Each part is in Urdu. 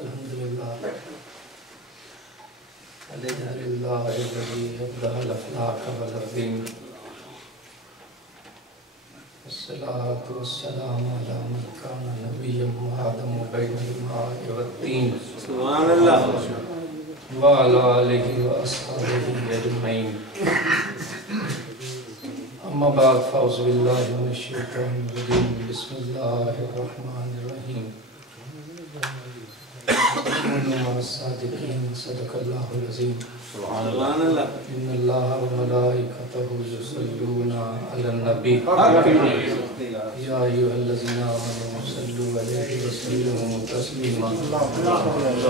الحمدللہ الحمدللہ الذی ابدع الافلاک والارضین والصلاة والسلام علی من کان نبیا وآدم بین الماء والطین سبحان اللہ وعلی آلہ واصحابہ اجمعین اما بعد فاعوذ باللہ من الشیطان الرجیم بسم اللہ الرحمن الرحیم كونوا مع الصادقين صدق الله العظيم سبحان اللہ ان اللہ وملائکته یصلون علی النبی یا ایھا الذین آمنوا صلوا علیہ وسلموا تسلیما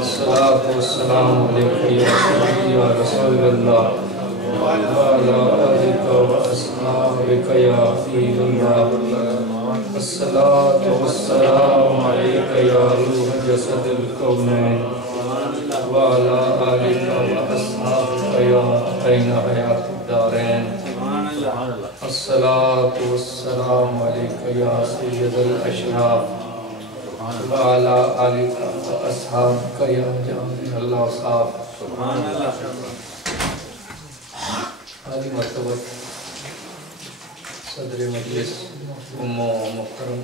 الصلاۃ والسلام علیک یا رسول اللہ وعلی آلک واصحابک یا حبیب اللہ الصلاۃ والسلام علیک یا روح جسد الکونین وعلی آلک واصحابک یا عین حیات الدارین الصلاۃ والسلام علیک یا سید الاشراف وعلی آلک واصحابک یا جامع الاوصاف عالی مرتبہ صدر مجلس محترم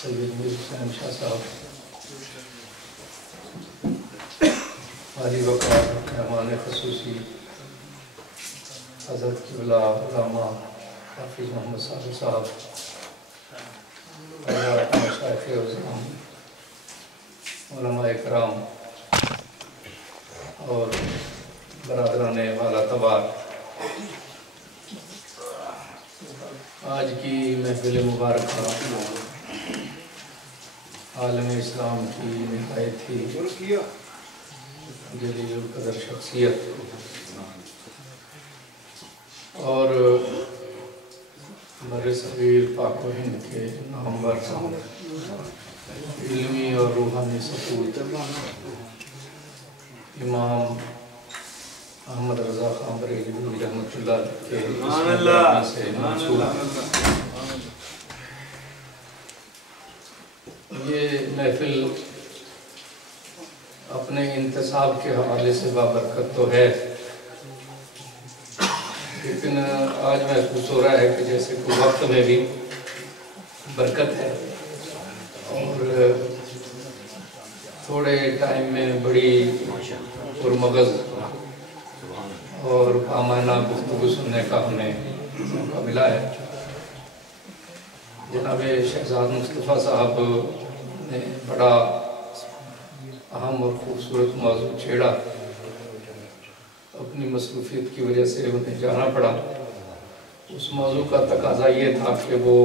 سید میر حسین شاہ صاحب، عالی وقار مہمان خصوصی حضرت قبلہ علامہ حافظ محمد صالح صاحب، حضرات مشائخ عظام، علماء اکرام اور برادران والا تبار، آج کی محفل مبارکہ عالم اسلام کی نہایت ہی جلیل القدر شخصیت اور بر صغیر پاک و ہند کے نامور علمی اور روحانی سپوت امام احمد رضا خان بریلوی رحمۃ اللہ کے سے منسوب یہ محفل اپنے انتصاب کے حوالے سے بابرکت تو ہے، لیکن آج محسوس ہو رہا ہے کہ جیسے کوئی وقت میں بھی برکت ہے اور تھوڑے ٹائم میں بڑی پرمغز اور پامانہ گفتگو سننے کا ہمیں موقع ملا ہے۔ جناب شہزاد مصطفیٰ صاحب نے بڑا اہم اور خوبصورت موضوع چھیڑا، اپنی مصروفیت کی وجہ سے انہیں جانا پڑا۔ اس موضوع کا تقاضا یہ تھا کہ وہ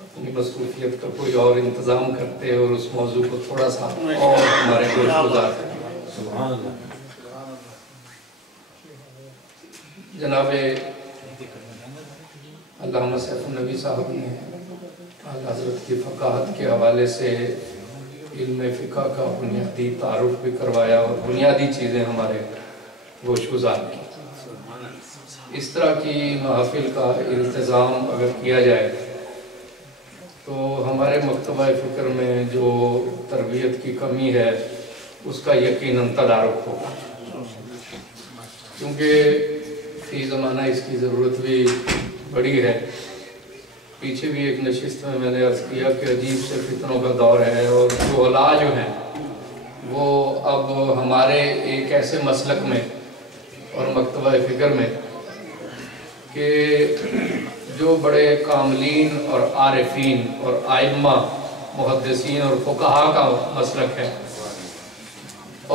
اپنی مصروفیت کا کوئی اور انتظام کرتے اور اس موضوع کو تھوڑا سا اور ہمارے گوش گزار کرتے۔ جناب علامہ سیف النبی صاحب نے اعلیٰ حضرت کی فقاہت کے حوالے سے علم فقہ کا بنیادی تعارف بھی کروایا اور بنیادی چیزیں ہمارے گوش گزار کی۔ اس طرح کی محافل کا انتظام اگر کیا جائے تو ہمارے مکتبہ فکر میں جو تربیت کی کمی ہے اس کا یقیناً تدارک ہوگا، کیونکہ فی زمانہ اس کی ضرورت بھی بڑی ہے۔ پیچھے بھی ایک نشست میں میں نے عرض کیا کہ عجیب سے فتنوں کا دور ہے اور جو علماء جو ہیں وہ اب ہمارے ایک ایسے مسلک میں اور مکتبہ فکر میں کہ جو بڑے کاملین اور عارفین اور ائمہ محدثین اور فقہا کا مسلک ہے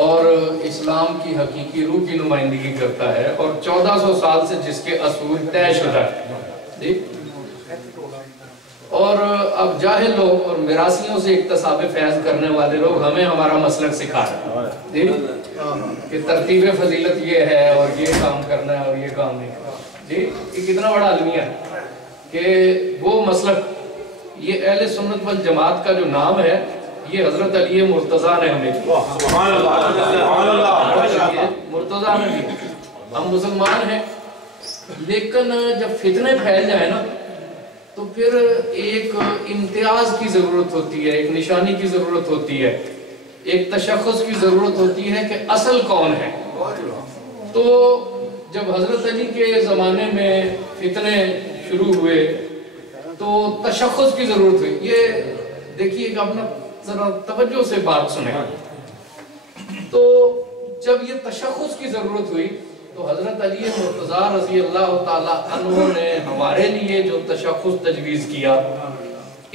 اور اسلام کی حقیقی روح کی نمائندگی کرتا ہے اور 1400 سال سے جس کے اصول طے شدہ ہے اور اب جاہل لوگ اور میراثیوں سے اکتساب فیض کرنے والے لوگ ہمیں ہمارا مسلک سکھا رہے ہیں کہ ترتیب فضیلت یہ ہے اور یہ کام کرنا ہے اور یہ کام نہیں کرنا۔ یہ کتنا بڑا المیہ ہے کہ وہ مسلک، یہ اہل سنت والجماعت کا جو نام ہے یہ حضرت علی مرتضیٰ نے ہمیں دیا۔ مرتضیٰ نے دیا۔ ہم مسلمان ہیں، لیکن جب فتنے پھیل جائیں نا تو پھر ایک امتیاز کی ضرورت ہوتی ہے، ایک نشانی کی ضرورت ہوتی ہے، ایک تشخص کی ضرورت ہوتی ہے کہ اصل کون ہے۔ تو جب حضرت علی کے زمانے میں فتنے شروع ہوئے تو تشخص کی ضرورت ہوئی۔ یہ دیکھیے کہ اپنا ذرا توجہ سے بات سنیں۔ تو جب یہ تشخص کی ضرورت ہوئی تو حضرت علی مرتضیٰ رضی اللہ تعالیٰ عنہ نے ہمارے لیے جو تشخص تجویز کیا،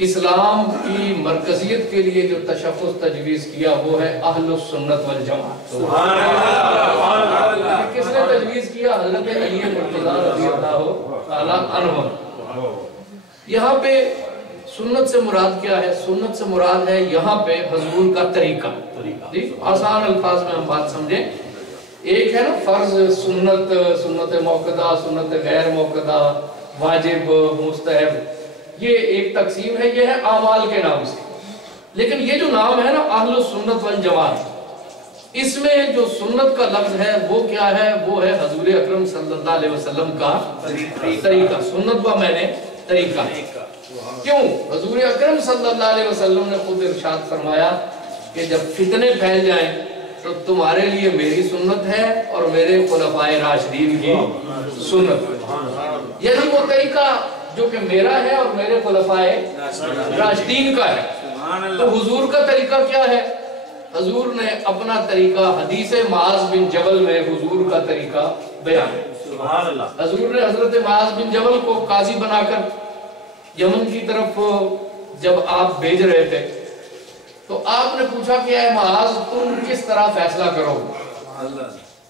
اسلام کی مرکزیت کے لیے جو تشخص تجویز کیا، وہ ہے اہل السنت والجماعت۔ سبحان اللہ۔ کس نے تجویز کیا؟ حضرت علی مرتضیٰ رضی اللہ تعالیٰ عنہ۔ یہاں پہ سنت سے مراد کیا ہے؟ سنت سے مراد ہے یہاں پہ حضور کا طریقہ۔ آسان الفاظ میں ہم بات سمجھیں، ایک ہے نا فرض، سنت، سنت موقدہ، سنت غیر موقدہ، واجب، مستحب، یہ ایک تقسیم ہے، یہ ہے اعمال کے نام سے۔ لیکن یہ جو نام ہے نا اہل السنت والجماعت، اس میں جو سنت کا لفظ ہے وہ کیا ہے؟ وہ ہے حضور اکرم صلی اللہ علیہ وسلم کا طریقہ۔ سنت کا میں نے طریقہ۔ کیوں؟ حضور اکرم صلی اللہ علیہ وسلم نے خود ارشاد فرمایا کہ جب فتنے پھیل جائیں تو تمہارے لیے میری سنت ہے اور میرے خلفائے راشدین کی سنت، یعنی وہ طریقہ جو کہ میرا ہے اور میرے خلفائے راشدین کا ہے۔ تو حضور کا طریقہ کیا ہے؟ حضور نے اپنا طریقہ حدیث معاذ بن جبل میں حضور کا طریقہ بیان ہے۔ حضور نے حضرت معاذ بن جبل کو قاضی بنا کر یمن کی طرف جب آپ بھیج رہے تھے تو آپ نے پوچھا کہ اے معاذ تم کس طرح فیصلہ کرو؟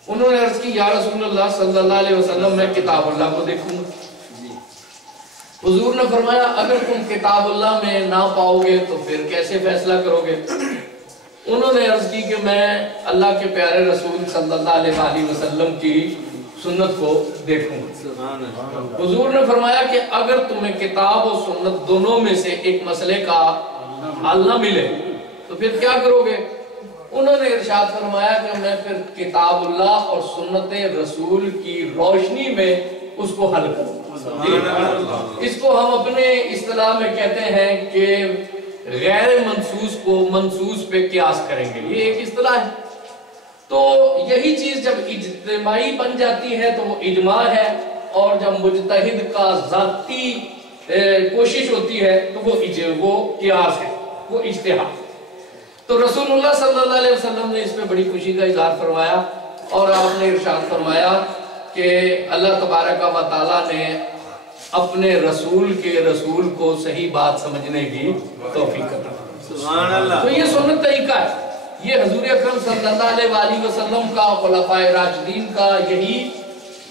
انہوں نے عرض کی یا رسول اللہ صلی اللہ علیہ وسلم میں کتاب اللہ کو دیکھوں گا۔ حضور نے فرمایا اگر تم کتاب اللہ میں نہ پاؤ گے تو پھر کیسے فیصلہ کرو گے؟ انہوں نے عرض کی کہ میں اللہ کے پیارے رسول صلی اللہ علیہ وسلم کی سنت کو دیکھوں گا۔ حضور نے فرمایا کہ اگر تمہیں کتاب و سنت دونوں میں سے ایک مسئلے کا حل نہ ملے تو پھر کیا کرو گے؟ انہوں نے ارشاد فرمایا کہ میں پھر کتاب اللہ اور سنت رسول کی روشنی میں اس کو حل کروں۔ اس کو ہم اپنے اصطلاح میں کہتے ہیں کہ غیر منصوص کو منصوص پہ قیاس کریں گے، یہ ایک اصطلاح ہے۔ تو یہی چیز جب اجتماعی بن جاتی ہے تو وہ اجماع ہے، اور جب مجتہد کا ذاتی کوشش ہوتی ہے تو وہ قیاس ہے، وہ اجتہاد۔ تو رسول اللہ صلی اللہ علیہ وسلم نے اس پہ بڑی خوشی کا اظہار فرمایا اور آپ نے ارشاد فرمایا کہ اللہ تبارک و تعالیٰ نے اپنے رسول کے رسول کو صحیح بات سمجھنے کی توفیق عطا فرمائی۔ تو یہ سنت طریقہ ہے، یہ حضور اکرم صلی اللہ علیہ وسلم کا، خلفائے راشدین کا یہی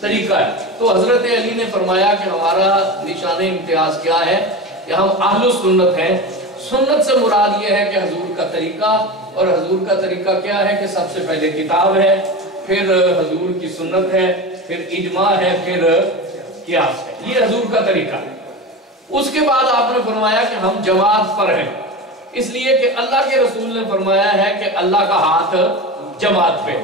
طریقہ ہے۔ تو حضرت علی نے فرمایا کہ ہمارا نشان امتیاز کیا ہے کہ ہم اہل سنت ہیں۔ سنت سے مراد یہ ہے کہ حضور کا طریقہ، اور حضور کا طریقہ کیا ہے کہ سب سے پہلے کتاب ہے، پھر حضور کی سنت ہے، پھر اجماع ہے، پھر قیاس ہے، یہ حضور کا طریقہ ہے۔ اس کے بعد آپ نے فرمایا کہ ہم جماعت پر ہیں، اس لیے کہ اللہ کے رسول نے فرمایا ہے کہ اللہ کا ہاتھ جماعت پہ۔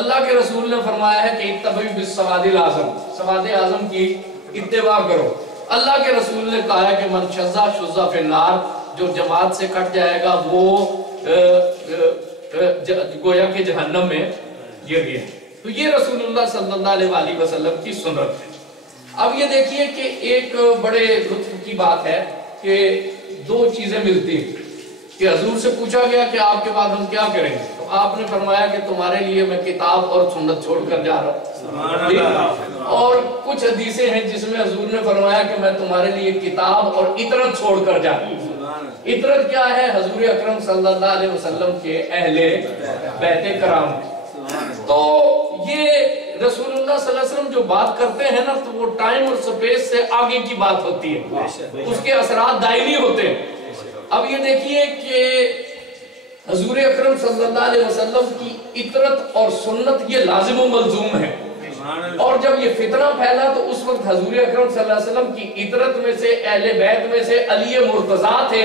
اللہ کے رسول نے فرمایا ہے کہ اتبعوا بالسواد الاعظم، سواد اعظم کی اتباع کرو۔ اللہ کے رسول نے کہا ہے کہ من شذ شذ فی النار، جو جماعت سے کٹ جائے گا وہ گویا کہ جہنم میں گر گیا۔ تو یہ رسول اللہ صلی اللہ علیہ وسلم کی سنت ہے۔ اب یہ دیکھیے کہ ایک بڑے لطف کی بات ہے کہ دو چیزیں ملتی ہیں کہ حضور سے پوچھا گیا کہ آپ کے بعد ہم کیا کریں گے، تو آپ نے فرمایا کہ تمہارے لیے میں کتاب اور سنت چھوڑ کر جا رہا ہوں، اور کچھ حدیثیں ہیں جس میں حضور نے فرمایا کہ میں تمہارے لیے کتاب اور اطرت چھوڑ کر جا رہا ہوں۔ اطرت کیا ہے؟ حضور اکرم صلی اللہ علیہ وسلم کے اہل بیت کرام۔ تو یہ رسول اللہ صلی اللہ علیہ وسلم جو بات کرتے ہیں نا تو وہ ٹائم اور سپیس سے آگے کی بات ہوتی ہے، اس کے اثرات دائمی ہوتے ہیں۔ اب یہ دیکھیے کہ حضور اکرم صلی اللہ علیہ وسلم کی اطرت اور سنت یہ لازم و ملزوم ہے، اور جب یہ فتنہ پھیلا تو اس وقت حضور اکرم صلی اللہ علیہ وسلم کی اطرت میں سے، اہل بیت میں سے علی مرتضیٰ تھے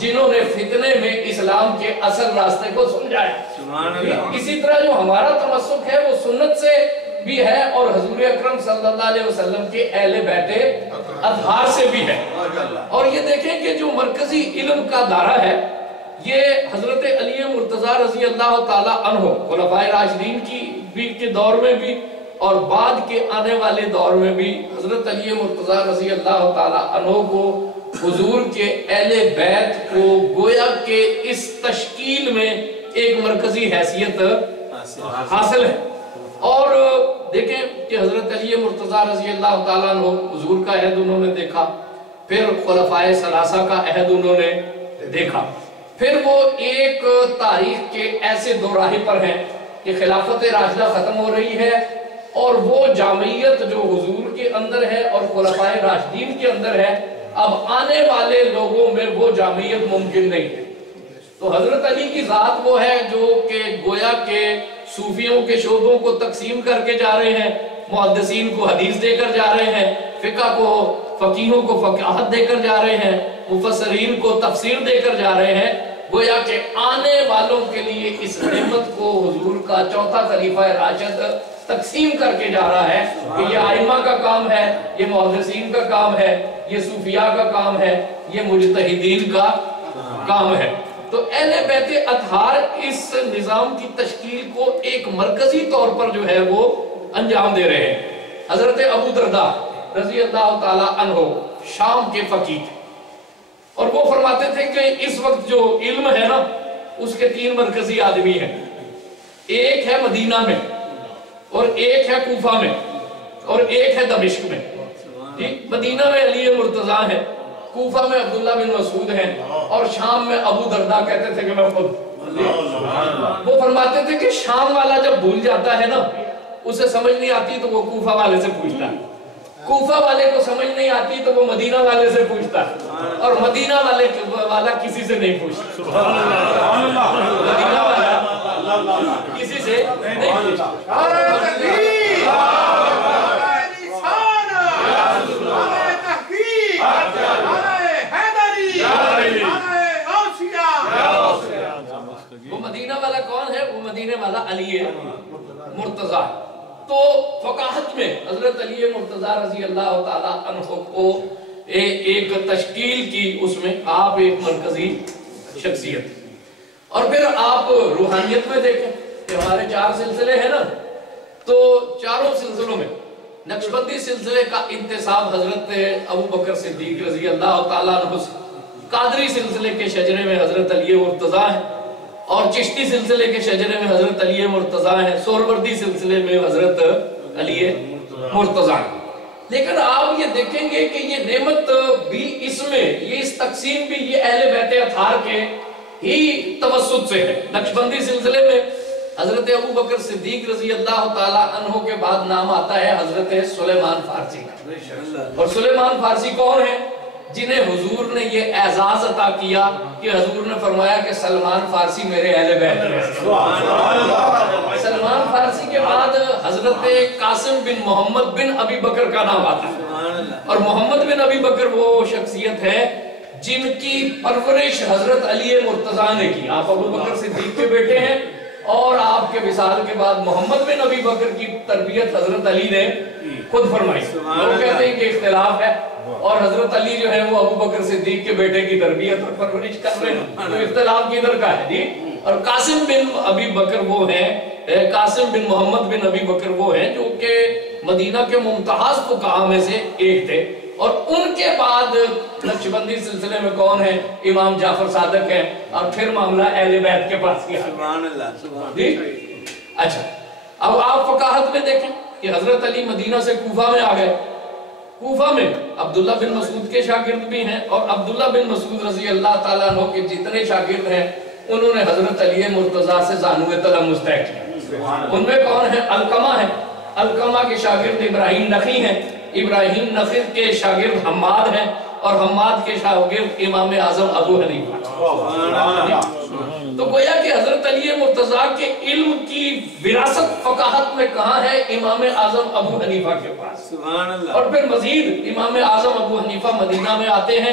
جنہوں نے فتنے میں اسلام کے اصل راستے کو سمجھایا۔ اسی طرح جو ہمارا تمسک ہے وہ سنت سے بھی ہے اور حضور اکرم صلی اللہ علیہ وسلم کے اہل بیت اطہار سے بھی ہے۔ اور یہ دیکھیں کہ جو مرکزی علم کا دائرہ ہے یہ حضرت علی مرتضیٰ رضی اللہ تعالی عنہ خلفائے راشدین کے دور میں بھی اور بعد کے آنے والے دور میں بھی حضرت علی مرتضیٰ رضی اللہ تعالی عنہ کو حضور کے اہل بیت کو گویا کہ اس تشکیل میں ایک مرکزی حیثیت حاصل ہے۔ اور دیکھیں کہ حضرت علی مرتضیٰ رضی اللہ تعالیٰ عنہ حضور کا عہد انہوں نے دیکھا، پھر خلفائے ثلاثہ کا عہد انہوں نے دیکھا، پھر وہ ایک تاریخ کے ایسے دو راہ پر ہیں کہ خلافت راشدہ ختم ہو رہی ہے اور وہ جامعیت جو حضور کے اندر ہے اور خلفائے راشدین کے اندر ہے اب آنے والے لوگوں میں وہ جامعیت ممکن نہیں ہے۔ تو حضرت علی کی ذات وہ ہے جو کہ گویا کے صوفیوں کے شعبوں کو تقسیم کر کے جا رہے ہیں، محدثین کو حدیث دے کر جا رہے ہیں، فقہ کو فقیہوں کو فقاہت دے کر جا رہے ہیں، مفسرین کو تفسیر دے کر جا رہے ہیں، گویا کہ آنے والوں کے لیے اس نعمت کو حضور کا چوتھا خلیفہ راشد تقسیم کر کے جا رہا ہے کہ یہ ائمہ کا کام ہے، یہ محدثین کا کام ہے، یہ صوفیاء کا کام ہے، یہ مجتہدین کا کام ہے۔ تو اہل بیت اطہار اس نظام کی تشکیل کو ایک مرکزی طور پر جو ہے وہ انجام دے رہے ہیں۔ حضرت ابو درداء رضی اللہ تعالی عنہ شام کے فقیہ تھے اور وہ فرماتے تھے کہ اس وقت جو علم ہے نا اس کے تین مرکزی آدمی ہیں، ایک ہے مدینہ میں اور ایک ہے کوفہ میں اور ایک ہے دمشق میں۔ مدینہ میں علی مرتضیٰ ہے، کوفہ میں عبداللہ بن مسعود ہیں اور شام میں ابو درداء کہتے تھے کہ میں خود۔ وہ فرماتے تھے کہ شام والا جب بھول جاتا ہے نا اسے سمجھ نہیں آتی تو وہ کوفہ والے سے پوچھتا ہے، کوفہ والے کو سمجھ نہیں آتی تو وہ مدینہ والے سے پوچھتا ہے اور مدینہ والا کسی سے نہیں پوچھتا، مدینہ والا کسی سے نہیں پوچھتا۔ وہ مدینہ والا کون ہے؟ وہ مدینہ والا علی مرتضیٰ۔ تو فقاہت میں حضرت علی مرتضیٰ رضی اللہ تعالی عنہ کو ایک تشکیل کی، اس میں آپ ایک مرکزی شخصیت۔ اور پھر آپ روحانیت میں دیکھیں کہ ہمارے 4 سلسلے ہیں نا، تو چاروں سلسلوں میں نقشبندی سلسلے کا انتصاب حضرت ابو بکر صدیق رضی اللہ تعالیٰ عنہ سے، قادری سلسلے کے شجرے میں حضرت علی مرتضیٰ ہیں اور چشتی سلسلے کے شجرے میں حضرت علی مرتضیٰ ہیں، سہروردی سلسلے میں حضرت علی مرتضیٰ ہیں۔ لیکن آپ یہ دیکھیں گے کہ یہ نعمت بھی اس میں، یہ اس تقسیم بھی یہ اہل بیت اطہار کے ہی توسط سے ہے۔ نقشبندی سلسلے میں حضرت ابو بکر صدیق رضی اللہ تعالی عنہ کے بعد نام آتا ہے حضرت سلیمان فارسی کا، اور سلیمان فارسی کون ہے؟ جنہیں حضور نے یہ اعزاز عطا کیا کہ حضور نے فرمایا کہ سلمان فارسی میرے اہل بیت ہیں۔ سلمان فارسی کے بعد حضرت قاسم بن محمد بن ابی بکر کا نام آتا ہے، اور محمد بن ابی بکر وہ شخصیت ہے جن کی پرورش حضرت علی مرتضیٰ نے کی۔ آپ ابو بکر صدیق کے بیٹے ہیں اور آپ کے وصال کے بعد محمد بن ابی بکر کی تربیت حضرت علی نے خود فرمائی۔ لوگ کہتے ہیں کہ اختلاف ہے اور حضرت علی جو ہے وہ ابو بکر صدیق کے بیٹے کی تربیت اور پرورش کر رہے ہیں، تو اختلاف کدھر کا ہے جی؟ اور قاسم بن ابی بکر وہ ہیں، قاسم بن محمد بن ابی بکر وہ ہیں جو کہ مدینہ کے ممتاز فقہاء میں سے ایک تھے، اور ان کے بعد نقشبندی سلسلے میں کون ہیں؟ امام جعفر صادق ہیں، اور پھر معاملہ اہل بیت کے پاس کیا۔ سبحان اللہ، سبحان جی اچھا، اب آپ فقاہت میں دیکھیں کہ حضرت علی مدینہ سے کوفہ میں آ گئے۔ کوفہ میں عبداللہ بن مسعود کے شاگرد بھی ہیں، اور عبداللہ بن مسعود رضی اللہ تعالیٰ عنہ کے جتنے شاگرد ہیں انہوں نے حضرت علی مرتضیٰ سے زانوِ تلمس طے کیا۔ ان میں کون ہے؟ علقمہ ہے، علقمہ کے شاگرد ابراہیم نخعی ہیں، ابراہیم نخعی کے شاگرد حماد ہیں، اور حماد کے شاگرد امام اعظم ابو حنیفہ۔ تو گویا کہ حضرت علی مرتضیٰ کے علم کی وراثت فقاہت میں کہاں ہے؟ امام اعظم ابو حنیفہ کے پاس۔ سبحان اللہ۔ اور پھر مزید امام اعظم ابو حنیفہ مدینہ میں آتے ہیں،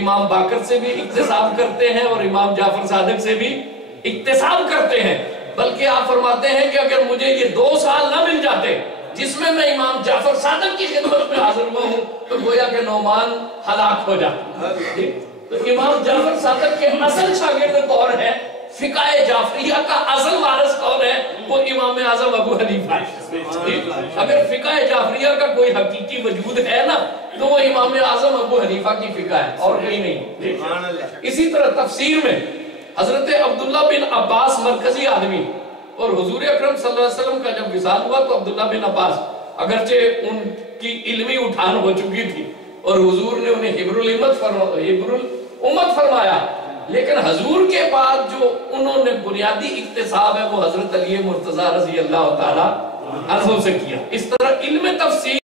امام باقر سے بھی اکتساب کرتے ہیں اور امام جعفر صادق سے بھی اکتساب کرتے ہیں، بلکہ آپ فرماتے ہیں کہ اگر مجھے یہ 2 سال نہ مل جاتے جس میں میں امام جعفر صادق کی خدمت میں حاضر ہوا ہوں تو گویا کہ نعمان ہلاک ہو جاتا. تو امام جعفر صادق کے اصل شاگرد کون ہے؟ فقہ جعفریہ کا اصل وارث کون ہے؟ وہ امام اعظم ابو حنیفہ ہے. اگر فقہ جعفریہ کا کوئی حقیقی وجود ہے نا تو وہ امام اعظم ابو حنیفہ کی فقہ ہے اور کوئی نہیں. اسی طرح تفسیر میں حضرت عبداللہ بن عباس مرکزی آدمی، اور حضور اکرم صلی اللہ علیہ وسلم کا جب وصال ہوا تو عبداللہ بن عباس اگرچہ ان کی علمی اٹھان ہو چکی تھی اور حضور نے انہیں حبر الامت فرمایا، لیکن حضور کے بعد جو انہوں نے بنیادی اکتساب ہے وہ حضرت علی مرتضیٰ رضی اللہ تعالیٰ عنہ سے کیا. اس طرح علم تفسیر